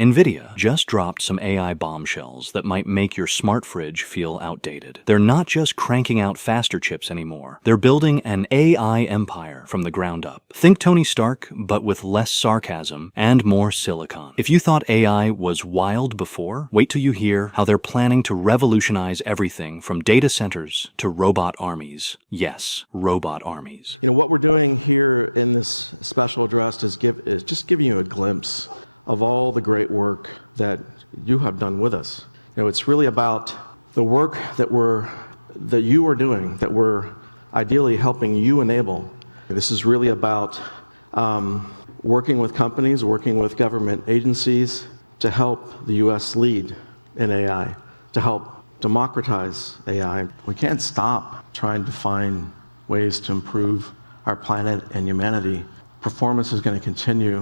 NVIDIA just dropped some AI bombshells that might make your smart fridge feel outdated. They're not just cranking out faster chips anymore. They're building an AI empire from the ground up. Think Tony Stark, but with less sarcasm and more silicon. If you thought AI was wild before, wait till you hear how they're planning to revolutionize everything from data centers to robot armies. Yes, robot armies. And what we're doing here in this special address is just giving you a glimpse of all the great work that you have done with us. It's really about the work that you are doing, that we're ideally helping you enable. This is really about working with companies, working with government agencies to help the U.S. lead in AI, to help democratize AI. We can't stop trying to find ways to improve our planet and humanity. Performance is going to continue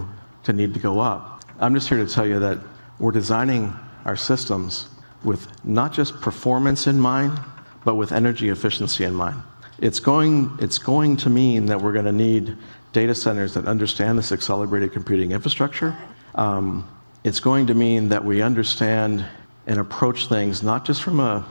to need to go up. I'm just here to tell you that we're designing our systems with not just performance in mind, but with energy efficiency in mind. It's going to mean that we're going to need data centers that understand this accelerated computing infrastructure. It's going to mean that we understand and approach things not just from a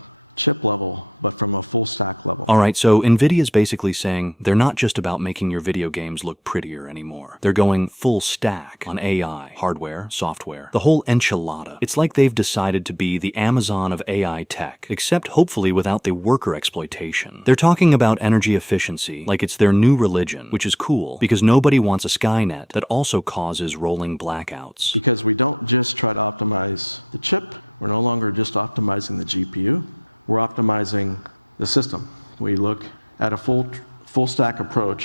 chip level, but from a full stack level. All right, so NVIDIA's basically saying they're not just about making your video games look prettier anymore. They're going full stack on AI, hardware, software, the whole enchilada. It's like they've decided to be the Amazon of AI tech, except hopefully without the worker exploitation. They're talking about energy efficiency like it's their new religion, which is cool because nobody wants a Skynet that also causes rolling blackouts. Because we don't just try to optimize the chip, we're no longer just optimizing the GPU. We're optimizing the system. We look at a full stack approach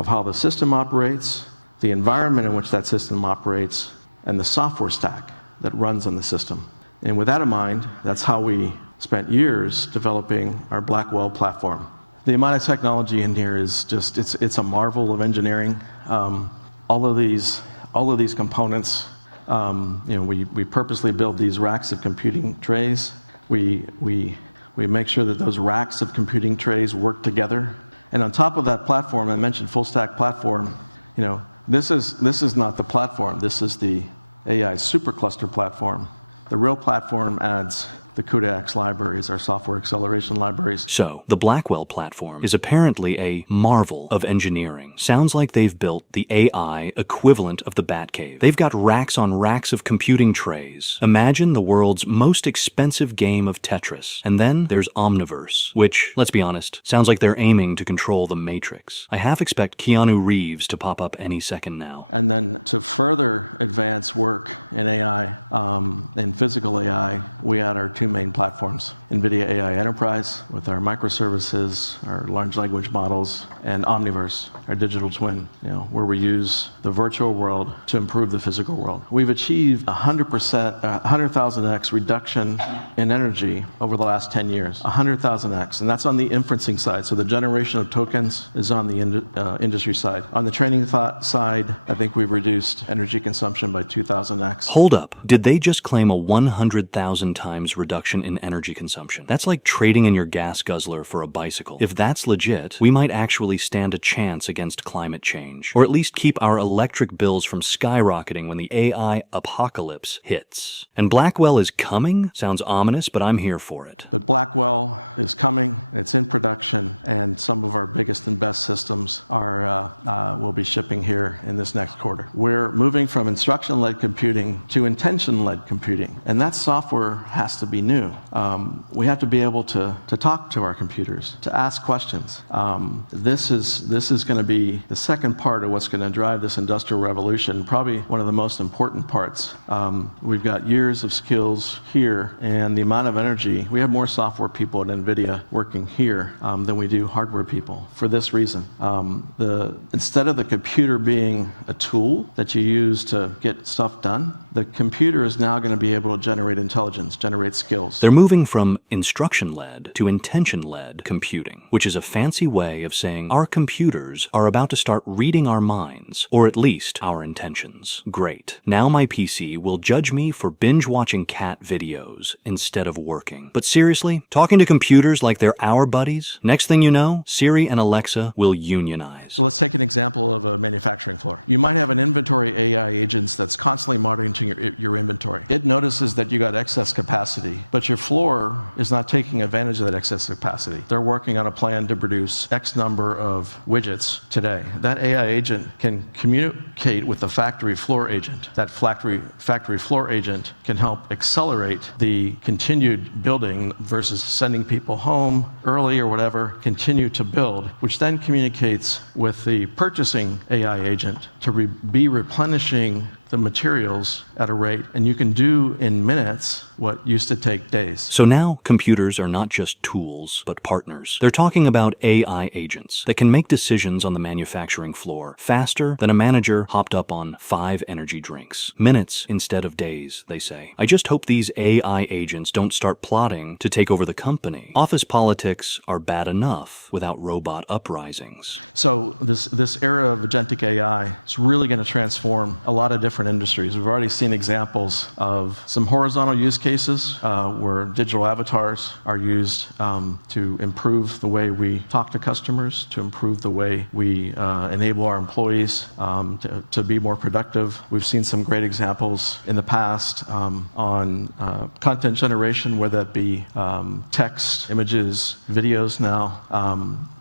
of how the system operates, the environment in which that system operates, and the software stack that runs on the system. And with that in mind, that's how we spent years developing our Blackwell platform. The amount of technology in here is just, it's a marvel of engineering. All of these components, we purposely built these racks of computing trays. We make sure that those racks of computing trays work together. And on top of that platform, I mentioned full stack platform, this is not the platform, this is the AI supercluster platform. The real platform adds the CUDA libraries, our software acceleration libraries. So, the Blackwell platform is apparently a marvel of engineering. Sounds like they've built the AI equivalent of the Batcave. They've got racks on racks of computing trays. Imagine the world's most expensive game of Tetris. And then there's Omniverse, which, let's be honest, sounds like they're aiming to control the Matrix. I half expect Keanu Reeves to pop up any second now. And then to further advance work in AI, in physical AI, we add our two main platforms, NVIDIA AI Enterprise with our microservices, large language models, and Omniverse, our digital twin, where we use the virtual world to improve the physical world. We've achieved 100,000x reduction in energy over the last 10 years, 100,000x, and that's on the inferencing side. So the generation of tokens is on the industry side. On the training side, I think we've reduced energy consumption by 2,000x. Hold up, did they just claim a 100,000 times reduction in energy consumption? That's like trading in your gas guzzler for a bicycle. If that's legit, we might actually stand a chance against climate change, or at least keep our electric bills from skyrocketing when the AI apocalypse hits. And Blackwell is coming? Sounds ominous, but I'm here for it. The Blackwell is coming, it's in production, and some of our biggest and best systems will be shipping here in this next quarter. We're moving from instruction-led computing to intention-led computing, and that software has to be new. We have to be able to talk to our computers, to ask questions. This is going to be the second part of what's going to drive this industrial revolution, probably one of the most important parts. We've got years of skills here, and the amount of energy. We have more software people at NVIDIA working here than we do hardware people for this reason. Instead of the computer being a tool that you use to get stuff done, the computer is now going to be able to generate intelligence, generate skills. They're moving from instruction-led to intention-led computing, which is a fancy way of saying our computers are about to start reading our minds, or at least our intentions. Great. Now my PC will judge me for binge-watching cat videos instead of working. But seriously, talking to computers like they're our buddies? Next thing you know, Siri and Alexa will unionize. Let's take an example of a manufacturing floor. You might have an inventory AI agent that's constantly monitoring your inventory. notice is that you got excess capacity, but your floor is not taking advantage of that excess capacity. They're working on a plan to produce X number of widgets per day. That AI agent can communicate with the factory floor agent. That factory floor agent can help accelerate the continued building versus sending people home early or whatever, continue to build, which then communicates with the purchasing AI agent to be replenishing the materials at a rate, and you can do in minutes what used to take days. So now computers are not just tools, but partners. They're talking about AI agents that can make decisions on the manufacturing floor faster than a manager hopped up on 5 energy drinks. Minutes instead of days, they say. I just hope these AI agents don't start plotting to take over the company. Office politics are bad enough without robot uprisings. So this era of agentic AI is really going to transform a lot of different industries. We've already seen examples of some horizontal use cases where digital avatars are used to improve the way we talk to customers, to improve the way we enable our employees to be more productive. We've seen some great examples in the past on content generation, whether it be text, images, videos now.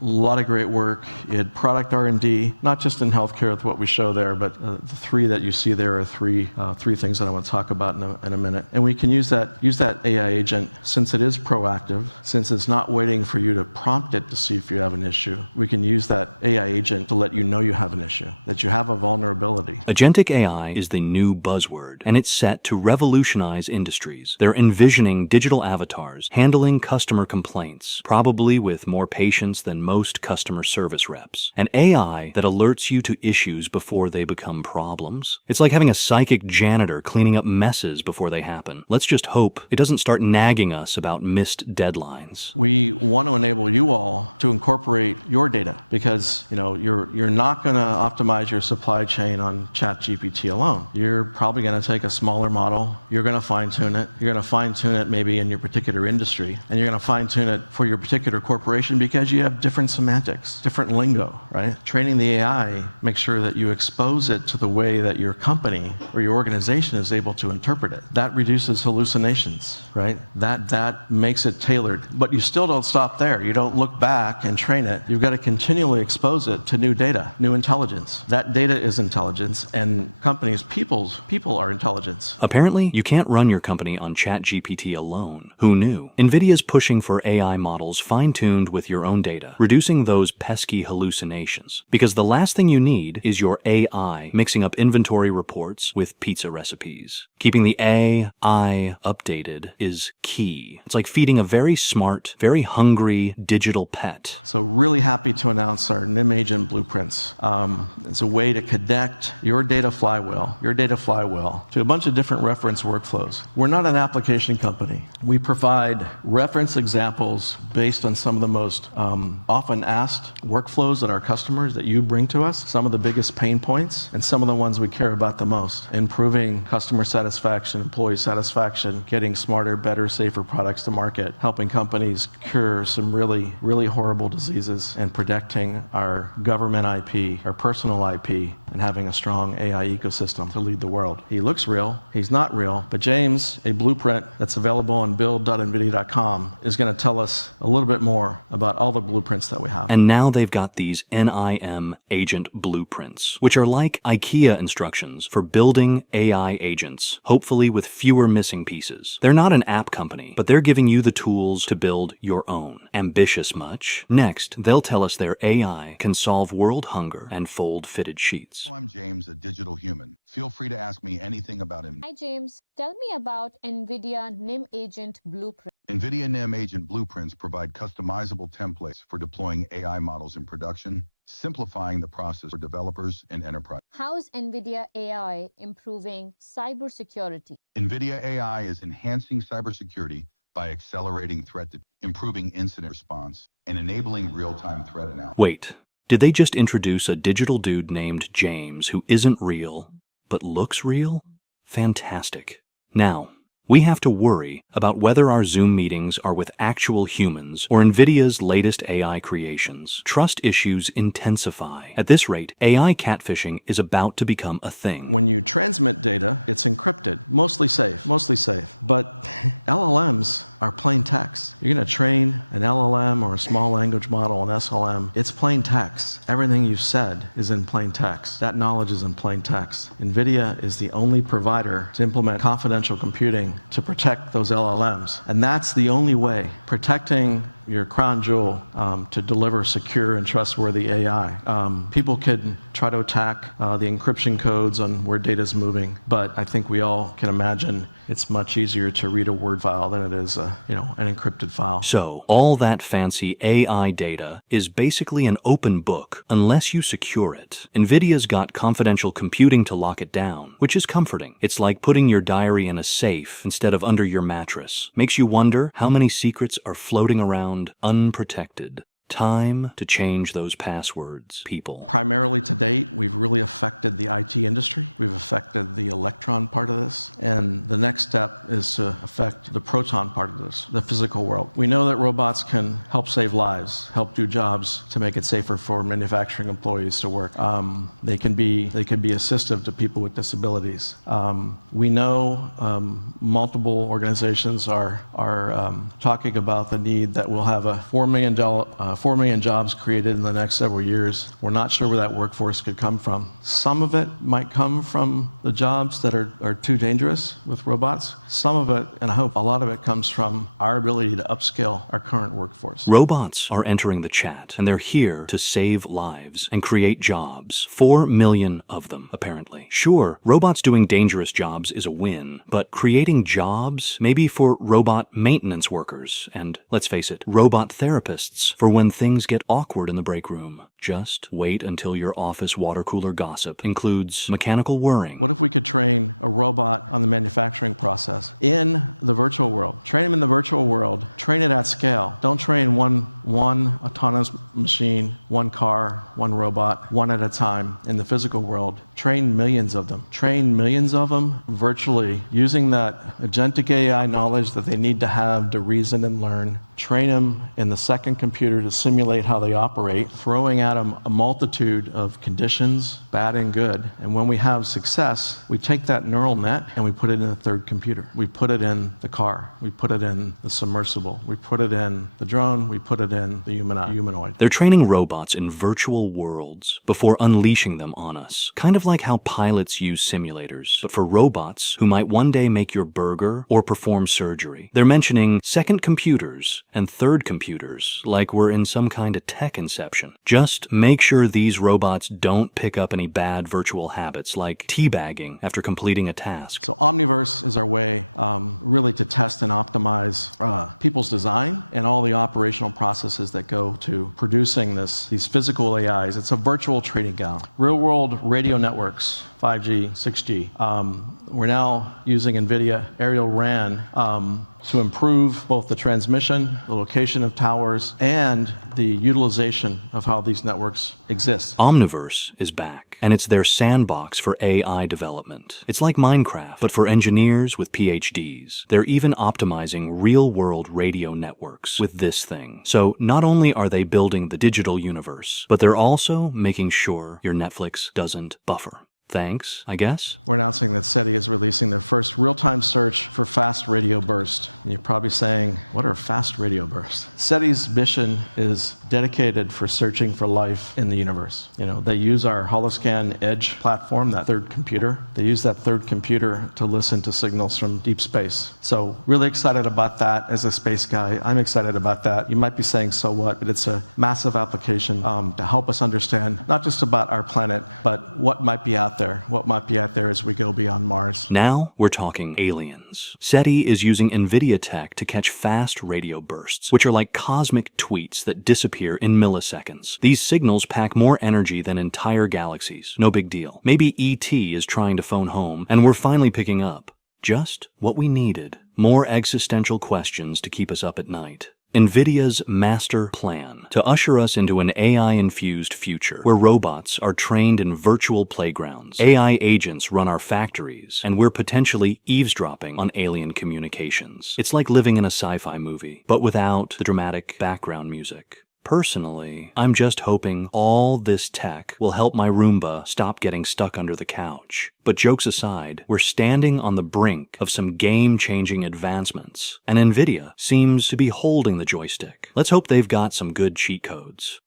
A lot of great work. We had product R&D, not just in healthcare, what we show there, but the 3 that you see there are three things I want to talk about in a minute. And we can use that AI agent, since it is proactive, since it's not waiting for you to prompt it to see if you have an issue. We can use that AI agent to let you know you have an issue, that you have a vulnerability. Agentic AI is the new buzzword, and it's set to revolutionize industries. They're envisioning digital avatars handling customer complaints, probably with more patience than most customer service reps. An AI that alerts you to issues before they become problems. It's like having a psychic janitor cleaning up messes before they happen. Let's just hope it doesn't start nagging us about missed deadlines. We want to enable you all to incorporate your data, because you're not going to optimize your supply chain on ChatGPT alone. You're probably going to take a smaller model. You're going to fine-tune it. You're going to fine-tune it maybe in your particular industry, and you're going to fine-tune it for your particular corporation because you have different semantics, different lingo, right? Training the AI makes sure that you expose it to the way that your company or your organization is able to interpret it. That reduces hallucinations, right? That makes it tailored. But you still don't stop there. You don't look back and train it. You've got to continually expose it to new data, new intelligence. That data is intelligence, and companies, people are intelligence. Apparently, you can't run your company on ChatGPT alone. Who knew? NVIDIA's pushing for AI models fine-tuned with your own data, reducing those pesky hallucinations. Because the last thing you need is your AI mixing up inventory reports with pizza recipes. Keeping the AI updated is key. It's like feeding a very smart, very hungry digital pet. So really happy to announce an Agent Blueprint. It's a way to connect your data flywheel to a bunch of different reference workflows. We're not an application company. We provide reference examples based on some of the most often asked workflows that our customers that you bring to us, some of the biggest pain points, and some of the ones we care about the most. Improving customer satisfaction, employee satisfaction, getting smarter, better, safer products to market, helping companies cure some really, really horrible diseases, and protecting our government IP, our personal IP, and having a strong AI ecosystem to lead the world. He looks real, he's not real, but James, a blueprint that's available on build.nvidia.com, is going to tell us a little bit more about all the blueprints that we have. And now they've got these NIM agent blueprints, which are like IKEA instructions for building AI agents, hopefully with fewer missing pieces. They're not an app company, but they're giving you the tools to build your own. Ambitious much? Next, they'll tell us their AI can solve world hunger and fold fitted sheets. NVIDIA NIM Agent Blueprint. NVIDIA NIM Agent Blueprints provide customizable templates for deploying AI models in production, simplifying the process for developers and enterprise. How is NVIDIA AI improving cybersecurity? NVIDIA AI is enhancing cybersecurity by accelerating threat, improving incident response, and enabling real-time threat analysis. Wait, did they just introduce a digital dude named James who isn't real, but looks real? Fantastic. Now, we have to worry about whether our Zoom meetings are with actual humans or NVIDIA's latest AI creations. Trust issues intensify. At this rate, AI catfishing is about to become a thing. When you transmit data, it's encrypted, mostly safe, but LLMs are plain text. You're going to train an LLM or a small language model, an SLM, it's plain text. Everything you said is in plain text. That knowledge is in plain text. NVIDIA is the only provider to implement confidential computing to protect those LLMs. And that's the only way, protecting your crown jewel to deliver secure and trustworthy AI. People could try to attack the encryption codes and where data is moving, but I think we all can imagine it's much easier to read a Word file than it is an encrypted file. So, all that fancy AI data is basically an open book unless you secure it. NVIDIA's got confidential computing to lock it down, which is comforting. It's like putting your diary in a safe instead of under your mattress. Makes you wonder how many secrets are floating around unprotected. Time to change those passwords, people. Primarily to date, we've really affected the IT industry. We've affected the electron part of this. And the next step is to affect the proton part of this, the physical world. We know that robots can help save lives, help do jobs to make it safer for manufacturing employees to work. They can be assistive to people with disabilities. We know multiple organizations are talking about the need that we'll have a 4 million jobs created in the next several years. We're not sure where that workforce will come from. Some of it might come from the jobs that are too dangerous with robots. Some of it, and I hope a lot of it, comes from our ability to upskill our current workforce. Robots are entering the chat, and they're here to save lives and create jobs. 4 million of them, apparently. Sure, robots doing dangerous jobs is a win, but creating jobs, maybe for robot maintenance workers, and, let's face it, robot therapists for when things get awkward in the break room. Just wait until your office water cooler gossip includes mechanical whirring. What if we could train a robot on the manufacturing process in the virtual world? Train in the virtual world. Train it at scale. Don't train one autonomous machine, one car, one robot, one at a time in the physical world. Train millions of them. Train millions of them virtually using that agentic AI knowledge that they need to have to reason and learn. Train them in the second computer to simulate how they operate, throwing at them a multitude of conditions, bad and good. And when we have success, we take that neural net and we put it in the third computer. We put it in the car. We put it in the submersible. We put it in the drone. We put it in the humanoid. They're training robots in virtual worlds before unleashing them on us. Kind of like how pilots use simulators, but for robots who might one day make your burger or perform surgery. They're mentioning second computers and third computers like we're in some kind of tech inception. Just make sure these robots don't pick up any bad virtual habits like teabagging after completing a task. So Omniverse is our way really to test and optimize people's design and all the operational processes that go to producing these physical AIs. It's a virtual trading ground. Real-world radio networks, 5G, 6G. We're now using NVIDIA aerial RAN to improve both the transmission, the location of towers, and the utilization of how these networks exist. Omniverse is back, and it's their sandbox for AI development. It's like Minecraft, but for engineers with PhDs. They're even optimizing real-world radio networks with this thing. So not only are they building the digital universe, but they're also making sure your Netflix doesn't buffer. Thanks, I guess? We're announcing that SETI is releasing their first real-time search for fast radio bursts. And you're probably saying, what are fast radio bursts? SETI's mission is dedicated for searching for life in the universe. They use our Holoscan Edge platform, that third computer. They use that third computer to listen to signals from deep space. So really excited about that as a space guy. I'm excited about that. You might be saying, so what? It's a massive application to help us understand not just about our planet, but what might be out there. What might be out there as we go beyond Mars. Now we're talking aliens. SETI is using NVIDIA tech to catch fast radio bursts, which are like cosmic tweets that disappear in milliseconds. These signals pack more energy than entire galaxies. No big deal. Maybe E.T. is trying to phone home, and we're finally picking up. Just what we needed. More existential questions to keep us up at night. NVIDIA's master plan to usher us into an AI-infused future where robots are trained in virtual playgrounds, AI agents run our factories, and we're potentially eavesdropping on alien communications. It's like living in a sci-fi movie, but without the dramatic background music. Personally, I'm just hoping all this tech will help my Roomba stop getting stuck under the couch. But jokes aside, we're standing on the brink of some game-changing advancements, and NVIDIA seems to be holding the joystick. Let's hope they've got some good cheat codes.